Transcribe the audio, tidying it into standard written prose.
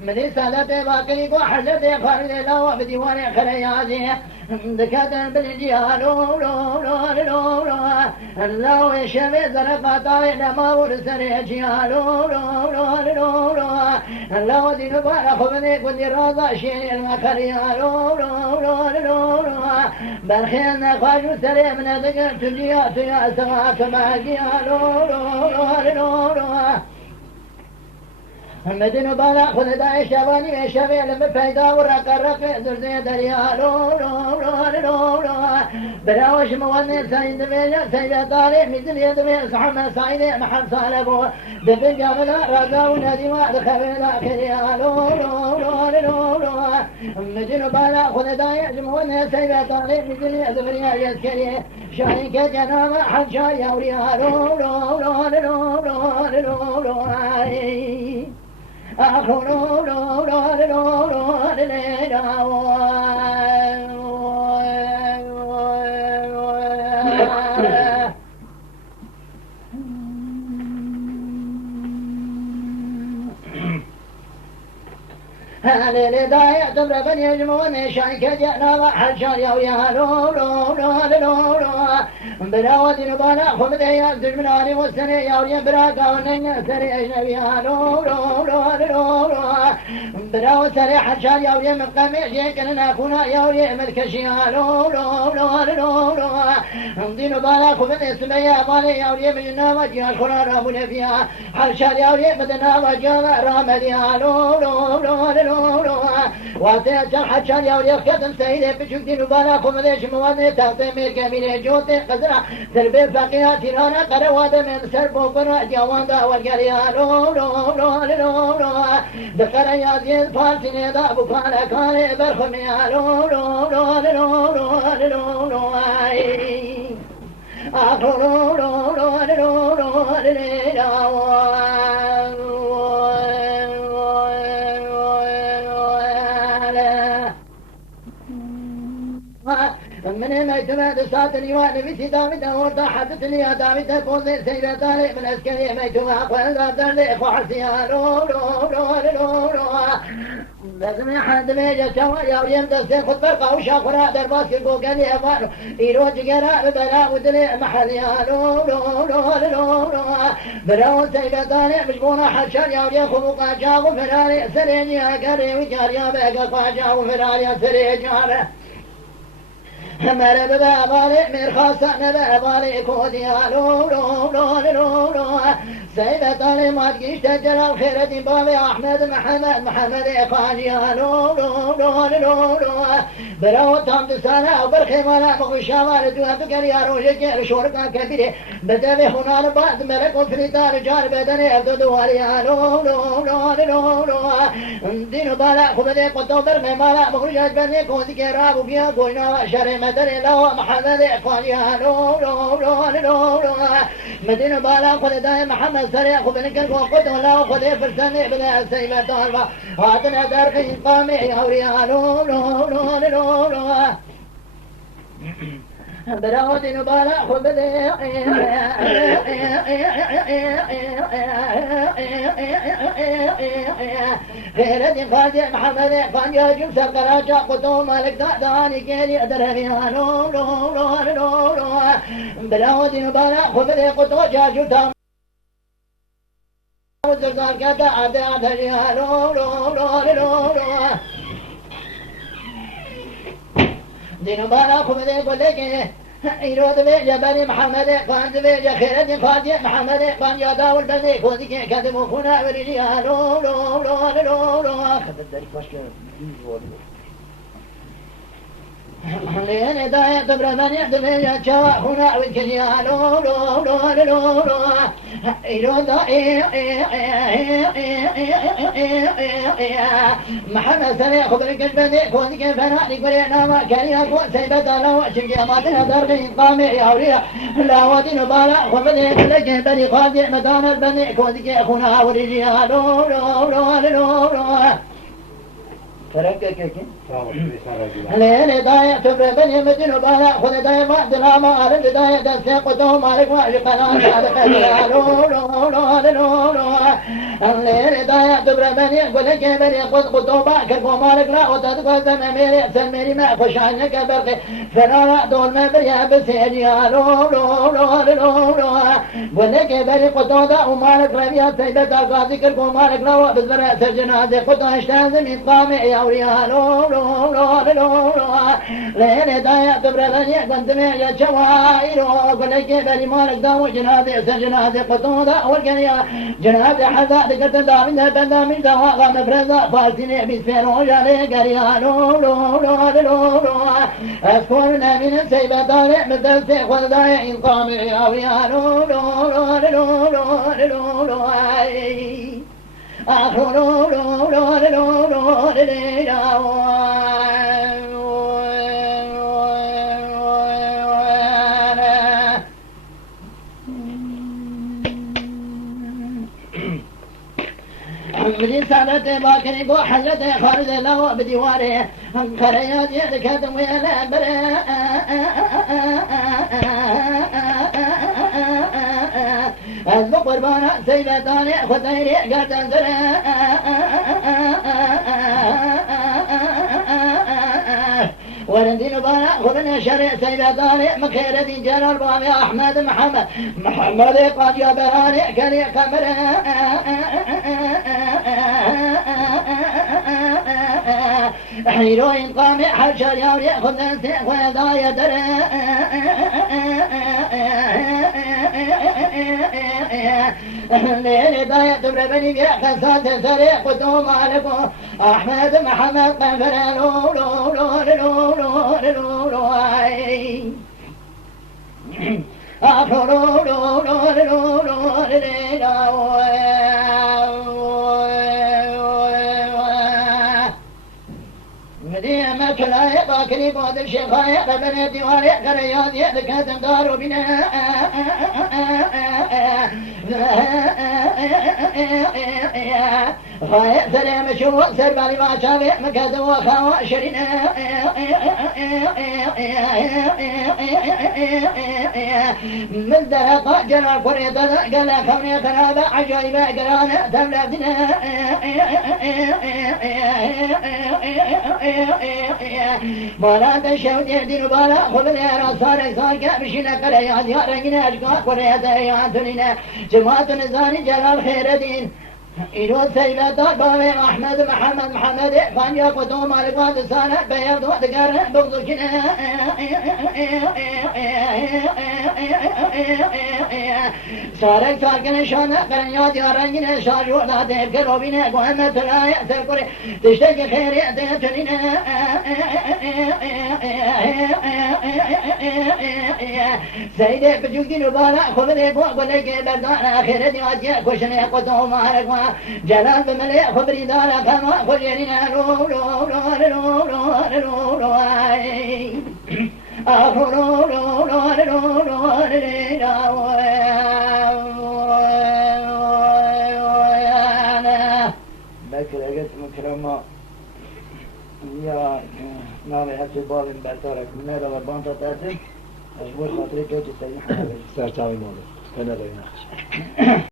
مني سالته باقي کو حلته فرد لا وبدي وانا خريازي دكاتن بالجيال لو لو لو لو لو شمي زرقاتا لما ورسري جيال لو لو لو لو لو دي نبارا خبني كنت راضا شيء المخريال لو لو لو لو برخينا خاجو سري من دقر تجيات يا سماك ما جيال لو لو لو مدينة بالا خذ داعش شباني شبيه لما فايدا ورقرق درزي دريا لو لو لو لو لو براوش مواني سايد ميجا سيد طاري مثل يد مي صحمة سايد محمد صالبو دفن جاملا رقا ونادي ما دخبلا كريا لو لو لو لو لو مدينة بالا خذ داعش مواني سيد طاري مثل يد مريا يسكري شاين كجنام حجا يوريا لو لو لو لو لو لو لو أخو لو لو لو لو لو هالي دايع تبرا بني يجمون شايك جانا واحد شايا ويا لو لو لو لو لو براودي نبالا خمد يا زجمناني والسنة يا ويا براكا ونين سري أجنبي يا لو لو لو لو لو براو سري حشان يا ويا مقامي جيكنا كنا يا ويا ملكشي يا لو لو لو لو لو دي نبالا خمد اسمي يا بالي يا ويا مجنا وجيا خنا رابنا فيها حشان يا ويا مدنا وجيا رامد يا لو لو لو لو واتي حشان يا ولي خدم سيدي بشوك دي نبالا خم ليش مواني تغطي ميركا ميلي جوتي قدرة سربي فقيها تيرانا قروادا من سربو قرأ جوان دا والقريا لو لو لو لو لو دقر يا زيد فالسيني دا بفالا كالي برخم يا لو لو لو لو لو لو لو آخر لو لو لو لو لو لو من ما يتمد ساتني وانا بيتي دامي ورطة حدثني يا دامي تفوزي سيدة طالي من اسكري ما يتمد قوال دار لي خوحسيا لو لو لو لو لو لازم حد ميجا سوا يا وليم دستين خد برقة وشاقرا در باسكي قوقاني افار ايرو جقرا ببلا ودلي محليا لو لو لو لو لو براو سيدة طالي مجبونا حشان يا وليم خبوقا جاغو فراري سريني اقري وجاريا بيقا قاجا وفراري سري جاره همرا ببا بالي مرخاصة نبا بالي كوديا لو لو لو لو لو سيدة طالي ما تقيش تجرى الخيرة بابي أحمد محمد إخوانيا لو لو لو لو لو براو تام دسانا وبرخي مالا مغشا والدوها بكر يا روشك شوركا كبيري بدأ هنا بعد ملك وفريطان جار بدني أبدو دواليا لو لو لو لو لو دينو بالا خبدي قطو برخي مالا مغشا بني كوزي كراب وفيها قوينا شري مدري لو محمد إخوانيا لو لو لو لو لو مدينو بالا خد داي محمد سريع خبنك وقد ولا خد فرسني بلا سيمة طالبة واتنا درقي قامي يا لو لو لو لو لو براودي نبالا خبلي خيردي خالدي محمد قان يا جمسة قراجة قدوم مالك داني كيلي أدرهي لو لو لو لو لو براودي نبالا خبلي قدو جاجو تام وزرزار كتا عدا عدا لو لو لو لو لو دينو بالا خبدي قلقي إيرود بيجا بني محمد قان بيجا خيردي خالدي محمد قان يا داول بني كودي كذبوا خنا ورجيها لو لو لو لو لو خدت ذلك واشكر لين داية تبرا من يحدث يا جوا هنا والكنيا لو لو لو لو لو إيرود محمد سريع خبرك البني كونك فناني قرينا ما كان يقوى سيبتا لو شمجي ما تنهدر لي قامي يا وليا لا ودين بالا خبرك لك بني خاضي مدان البني كونك أخونا ورجيها لو لو لو لو لو فرقك لين داية تبرا بني مدين بالا خذ داية ما دلاما أرد داية دستي قدوم مالك واجب قنان على خليا لو لو لو لو لو لين داية دبر بني قل كبري قد باك قمارك لا وتدقى زماميري سلميري ما خوش عنك برقي فلا دول ما بريا بسيري لو لو لو لو لو قل كبري قد ومالك ربيا سيدة القاضي كل قمارك لا بزرع سجنازي قد اشتاز من قامع يا وريا لو لو لو لو لو لين دايا دبر بني قد ميا شوائر قل كبري مالك داو جنازي سجنازي قد والقنيا جنازي حذا ذكرت دامنا بندامي دواغا مفرزا فارسيني بسفين وجالي قريا لو لو لو لو لو أذكرنا من السيبة طالع مدلسي خلدايا إنقامي يا ويا لو لو لو لو لو لو لو آخر لو لو لو لو لو لو بدي سالته باكري بو حجته خارج له بديواره خريات يدك ويا بره از قربان سيدان خديري قدن دره ورندين بانا خذنا شرع سيدان مخير دين جلال بابي احمد محمد قد يا براني كلي كمره حيروين قامي حشر يوري خذن سيخ ويضايا دره ليلي ضايا دبر بني بيا خسات سريع قدوم عليكم احمد محمد قنفر لو لو لو لو لو لو لو لو لو لو لو لو لو مدينة كلاية باكري بود الشيخاية ببني ديواري قريادي لكاتم دارو بنا خاية سلام شو سربالي ما شافي مكاتم وخاوة شرينا من درقة جلال قرية قال كوني قرابة عجائبة قرانا تملابنا بالا تشهد يهدين بالا خبر يا راسار صار بشينا قريات يا رجنا اشقاق قريات يا تنينا جماعة نزاني جلال خير دين إلو سيبا بابي أحمد محمد فان يا قدوم القواد سانا بيض ودقار بغضوكنا سارك ساكن شانا قرنيات يا رنجنا شاجو لا تذكر وبنا قوامة لا يأثر قري تشتكي خير يأتيتنا سيدي بجوكين وبالا خبري بوق وليك بردان آخر دي أجيء كوشني قدوم القواد جلال بملئ خبري دالا كما خجرنا لو لو لو لو لو لو لو آخر لو لو لو لو لو بكرة مكرمة يا نامي هاتي بابي باتارك ميلا وبانتا تاتي أجبور خاطري كيف تستيح سارتاوي مولو كنا غير نخش